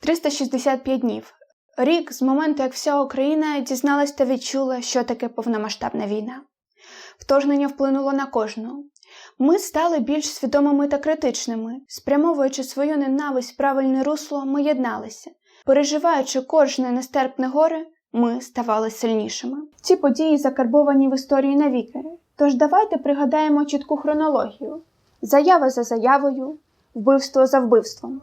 365 днів. Рік з моменту, як вся Україна дізналась та відчула, що таке повномасштабна війна. Вторгнення вплинуло на кожного. Ми стали більш свідомими та критичними, спрямовуючи свою ненависть в правильне русло, ми єдналися. Переживаючи кожне нестерпне горе, ми ставали сильнішими. Ці події закарбовані в історії навіки. Тож давайте пригадаємо чітку хронологію: заява за заявою, вбивство за вбивством.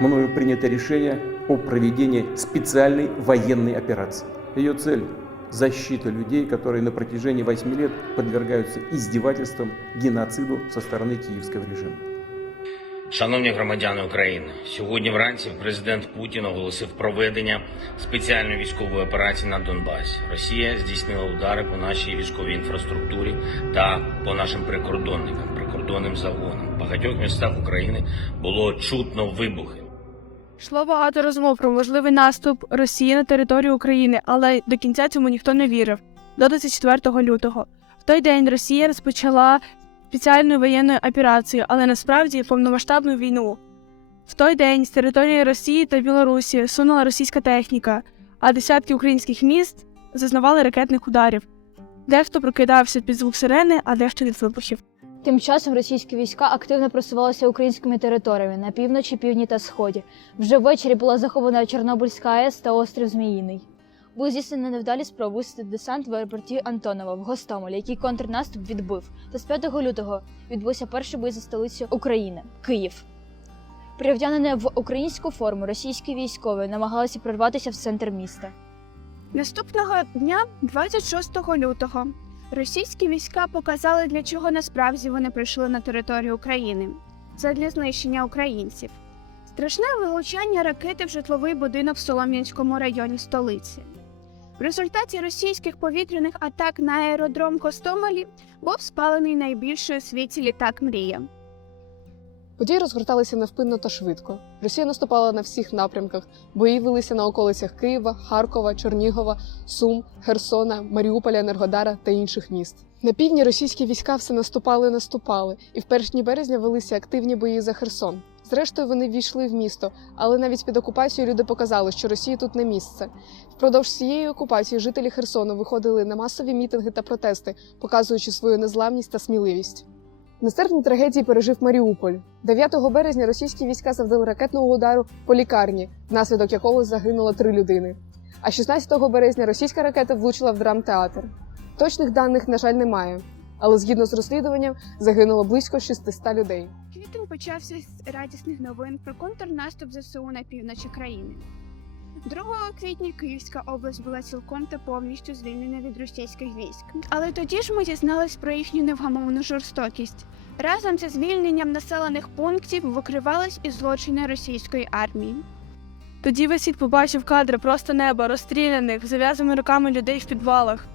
Мною принято решение о проведении специальной военной операции. Ее цель – защита людей, которые на протяжении 8 лет подвергаются издевательствам, геноциду со стороны киевского режима. Шановні громадяни України, сьогодні вранці президент Путін оголосив проведення спеціальної військової операції на Донбасі. Росія здійснила удари по нашій військовій інфраструктурі та по нашим прикордонникам, прикордонним загонам. В багатьох містах України було чутно вибухи. Йшло багато розмов про можливий наступ Росії на територію України, але до кінця цьому ніхто не вірив. До 24 лютого. В той день Росія розпочала спеціальну воєнну операцію, але насправді повномасштабну війну. В той день з території Росії та Білорусі сунула російська техніка, а десятки українських міст зазнавали ракетних ударів. Дехто прокидався під звук сирени, а дехто від вибухів. Тим часом російські війська активно просувалися українськими територіями на півночі, півдні та сході. Вже ввечері була захоплена Чорнобильська АЕС та острів Зміїний. Були здійснені невдалі спроби висадити десант в аеропорті Антонова в Гостомелі, який контрнаступ відбив. Та з 5 лютого відбувся перший бой за столицю України Київ. Перевдягнені в українську форму російські військові намагалися прорватися в центр міста. Наступного дня, 26 лютого, російські війська показали, для чого насправді вони прийшли на територію України. Це для знищення українців. Страшне вилучання ракети в житловий будинок в Солом'янському районі столиці. В результаті російських повітряних атак на аеродром Костомелі був спалений найбільший у світі літак Мрія. Події розгорталися невпинно та швидко. Росія наступала на всіх напрямках. Бої велися на околицях Києва, Харкова, Чернігова, Сум, Херсона, Маріуполя, Енергодара та інших міст. На півдні російські війська все наступали, наступали, і в першні березня велися активні бої за Херсон. Зрештою, вони війшли в місто, але навіть під окупацією люди показали, що Росії тут не місце. Впродовж цієї окупації жителі Херсону виходили на масові мітинги та протести, показуючи свою незламність та сміливість. Нестерпні трагедії пережив Маріуполь. 9 березня російські війська завдали ракетного удару по лікарні, внаслідок якого загинуло три людини. А 16 березня російська ракета влучила в драмтеатр. Точних даних, на жаль, немає, але згідно з розслідуванням загинуло близько 600 людей. Квітень почався з радісних новин про контрнаступ ЗСУ на півночі країни. 2 квітня Київська область була цілком та повністю звільнена від російських військ. Але тоді ж ми дізнались про їхню невгамовну жорстокість. Разом зі звільненням населених пунктів викривались і злочини російської армії. Тоді весь світ побачив кадри просто неба, розстріляних, зав'язаними руками людей в підвалах.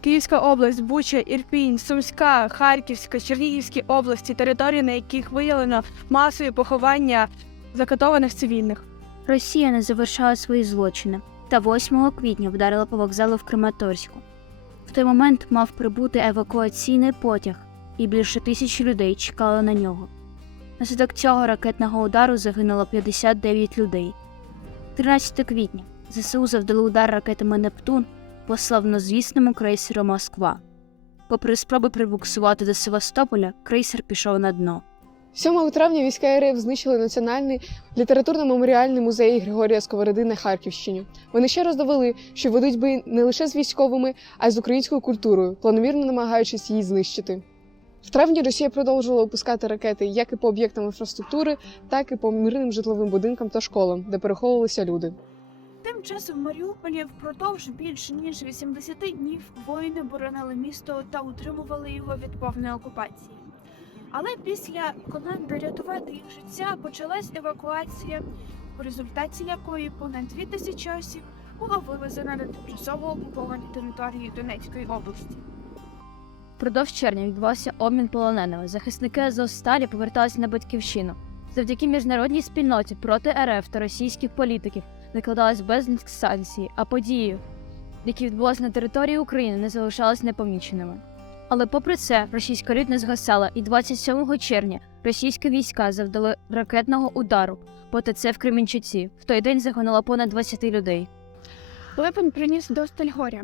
Київська область, Буча, Ірпінь, Сумська, Харківська, Чернігівські області, території, на яких виявлено масові поховання закатованих цивільних. Росія не завершала свої злочини та 8 квітня вдарила по вокзалу в Краматорську. В той момент мав прибути евакуаційний потяг, і більше тисячі людей чекали на нього. Наслідок цього ракетного удару загинуло 59 людей. 13 квітня ЗСУ завдали удар ракетами Нептун по славнозвісному крейсеру Москва. Попри спроби прибуксувати до Севастополя, крейсер пішов на дно. 7 травня війська РФ знищили національний літературно-меморіальний музей Григорія Сковороди на Харківщині. Вони ще раз довели, що ведуть бої не лише з військовими, а й з українською культурою, планомірно намагаючись її знищити. В травні Росія продовжувала опускати ракети як і по об'єктам інфраструктури, так і по мирним житловим будинкам та школам, де переховувалися люди. Тим часом в Маріуполі впродовж більше ніж 80 днів воїни боронили місто та утримували його від повної окупації. Але після команди рятувати їх життя почалась евакуація, у результаті якої понад 2 тисячі осіб було вивезено на тимчасово окуповані території Донецької області. Впродовж червня відбувався обмін полоненими. Захисники Азовсталі поверталися на батьківщину. Завдяки міжнародній спільноті проти РФ та російських політиків накладались безліч санкцій, а події, які відбулися на території України, не залишались непоміченими. Але попри це, російська лють не згасала, і 27 червня Російські війська завдали ракетного удару по ТЦ в Кременчуці. В той день загинуло понад 20 людей. Липень приніс досталь горя.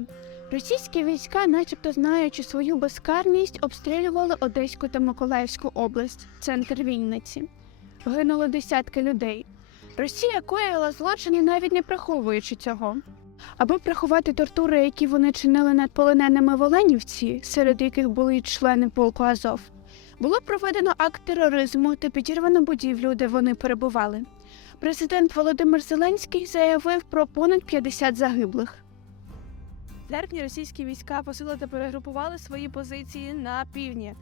Російські війська, начебто знаючи свою безкарність, обстрілювали Одеську та Миколаївську область, центр Вінниці. Гинуло десятки людей. Росія коїла злочини, навіть не приховуючи цього. Аби приховати тортури, які вони чинили над полоненими в Оленівці, серед яких були й члени полку Азов, було проведено акт тероризму та підірвано будівлю, де вони перебували. Президент Володимир Зеленський заявив про понад 50 загиблих. В серпні російські війська посилили та перегрупували свої позиції на півдні.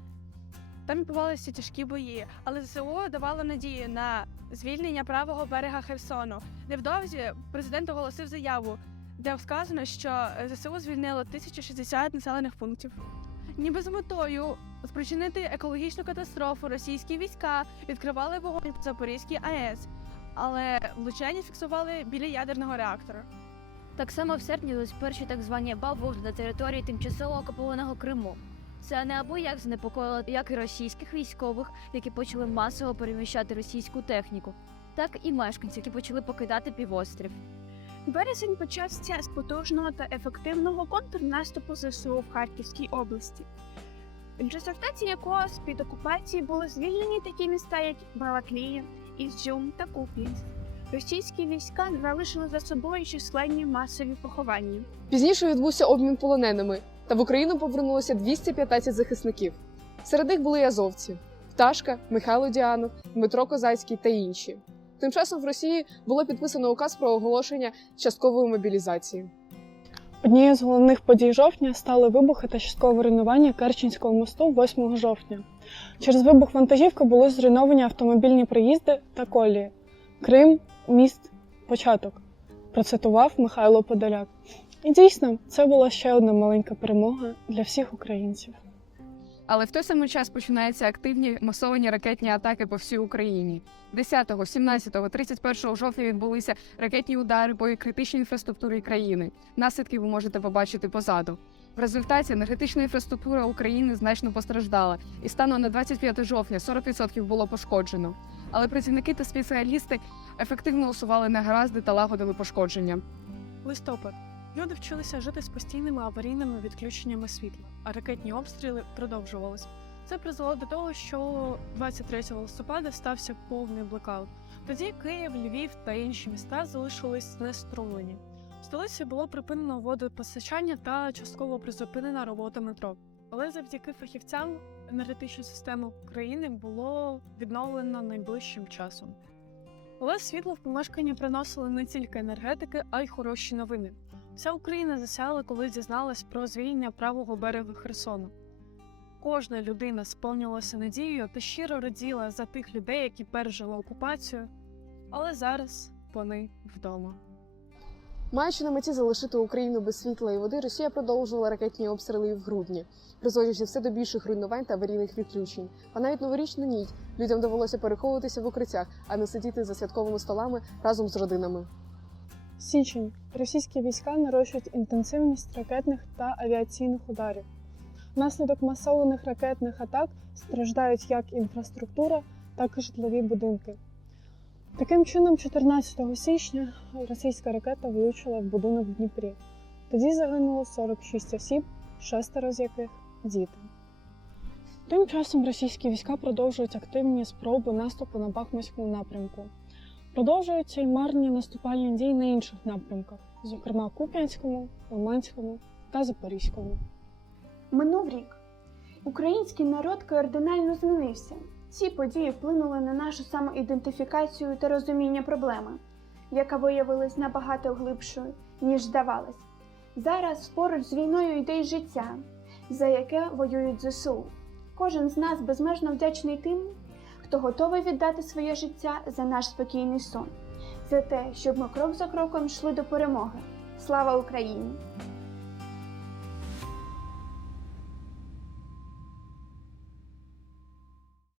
Там відбувалися тяжкі бої, але ЗСУ давало надію на звільнення правого берега Херсону. Невдовзі президент оголосив заяву, де сказано, що ЗСУ звільнило 1060 населених пунктів. Ніби з метою спричинити екологічну катастрофу російські війська відкривали вогонь по Запорізькій АЕС, але влучання фіксували біля ядерного реактора. Так само в серпні велись перші так звані бабуги на території тимчасово окупованого Криму. Це неабияк занепокоїло як і російських військових, які почали масово переміщати російську техніку, так і мешканців, які почали покидати півострів. Березень почався з потужного та ефективного контрнаступу ЗСУ в Харківській області, в результаті якого з під окупації були звільнені такі міста, як Балаклія, Ізюм та Куп'янськ. Російські війська залишили за собою численні масові поховання. Пізніше відбувся обмін полоненими, та в Україну повернулося 215 захисників. Серед них були азовці: Пташка, Михайло Діанов, Дмитро Козацький та інші. Тим часом в Росії було підписано указ про оголошення часткової мобілізації. Однією з головних подій жовтня стали вибухи та часткове руйнування Керченського мосту 8 жовтня. Через вибух вантажівки були зруйновані автомобільні проїзди та колії. Крим, міст, початок. Процитував Михайло Подоляк. І дійсно, це була ще одна маленька перемога для всіх українців. Але в той самий час починаються активні масовані ракетні атаки по всій Україні. 10, 17, 31 жовтня відбулися ракетні удари по критичній інфраструктурі країни. Наслідки ви можете побачити позаду. В результаті енергетична інфраструктура України значно постраждала, і станом на 25 жовтня 40% було пошкоджено. Але працівники та спеціалісти ефективно усували негаразди та лагодили пошкодження. Листопад. Люди вчилися жити з постійними аварійними відключеннями світла, а ракетні обстріли продовжувалися. Це призвело до того, що 23 листопада стався повний блекаут. Тоді Київ, Львів та інші міста залишились знеструмлені. В столиці було припинено водопостачання та частково призупинена робота метро. Але завдяки фахівцям енергетичну систему країни було відновлено найближчим часом. Але світло в помешкання приносили не тільки енергетики, а й хороші новини. Вся Україна засяяла, коли дізналась про звільнення правого берега Херсону. Кожна людина сповнилася надією та щиро раділа за тих людей, які пережили окупацію, але зараз вони вдома. Маючи на меті залишити Україну без світла і води, Росія продовжувала ракетні обстріли в грудні, призводячи все до більших руйнувань та аварійних відключень. А навіть новорічну ніч людям довелося переховуватися в укриттях, а не сидіти за святковими столами разом з родинами. Січень. Російські війська нарощують інтенсивність ракетних та авіаційних ударів. Внаслідок масованих ракетних атак страждають як інфраструктура, так і житлові будинки. Таким чином, 14 січня російська ракета влучила в будинок в Дніпрі. Тоді загинуло 46 осіб, шестеро з яких діти. Тим часом російські війська продовжують активні спроби наступу на Бахмутському напрямку. Продовжуються й марні наступальні дії на інших напрямках, зокрема Куп'янському, Лиманському та Запорізькому. Минув рік. Український народ кардинально змінився. Ці події вплинули на нашу самоідентифікацію та розуміння проблеми, яка виявилась набагато глибшою, ніж здавалось. Зараз поруч з війною йде й життя, за яке воюють ЗСУ. Кожен з нас безмежно вдячний тим, хто готовий віддати своє життя за наш спокійний сон, за те, щоб ми крок за кроком йшли до перемоги. Слава Україні!